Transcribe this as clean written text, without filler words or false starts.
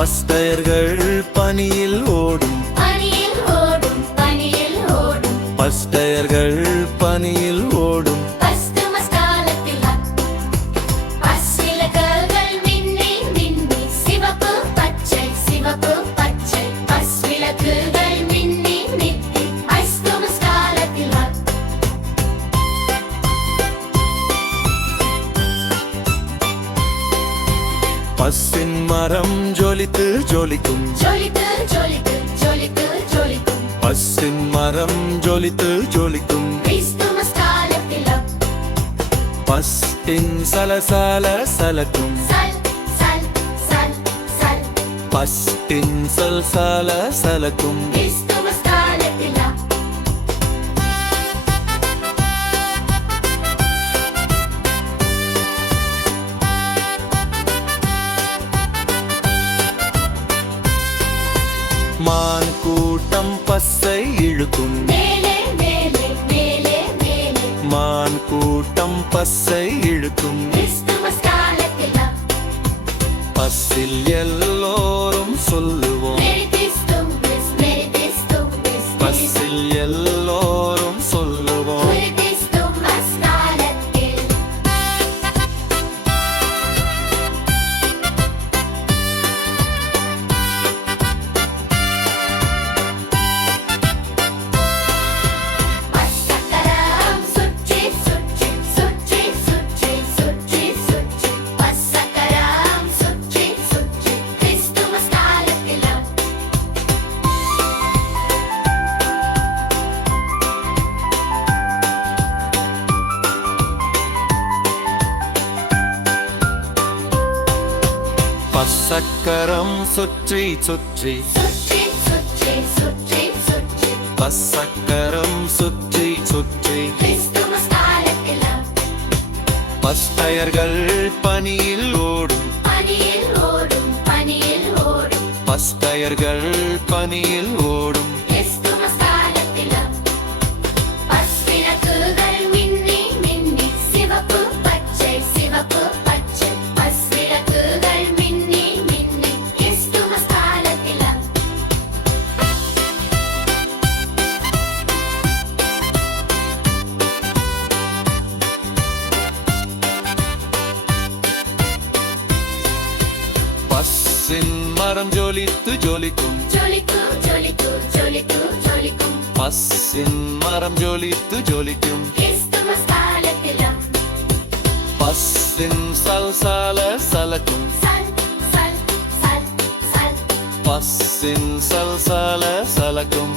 பஸ்டயர்கள் பனியில் ஓடும் பஸ்டயர்கள் பனியில் ஓடும் பஸ்ஸின் மரம் ஜொலித்து ஜொலிக்கும் பஸ்ஸின் மரம் ஜொலித்து ஜொலிக்கும் பஸ்ஸின் சலசல சலக்கும் பஸ்ஸின் சலசல சலக்கும் மான் கூட்டம் பஸ்ஸை இழுக்கும் மான் கூட்டம் பஸ்ஸை இழுக்கும் பஸ்ஸில் எல்லோரும் சொல்லுவோம் பஸ்ஸில் எல்லோரும் சொல்லுவோம் பஸ்சக்கரம் சுற்றி சுற்றி பஸ்சக்கரம் சுற்றி சுற்றி பஸ்டயர்கள் பனியில் ஓடும் பஸ்டயர்கள் பனியில் ஓடும் பஸ்ஸின் மரம் ஜொலித்து ஜொலிக்கும் பஸ்ஸின் மரம் ஜொலித்து ஜொலிக்கும் பஸ்ஸின் சல்சல சலக்கும் பஸ்ஸின் சல்சல சலக்கும்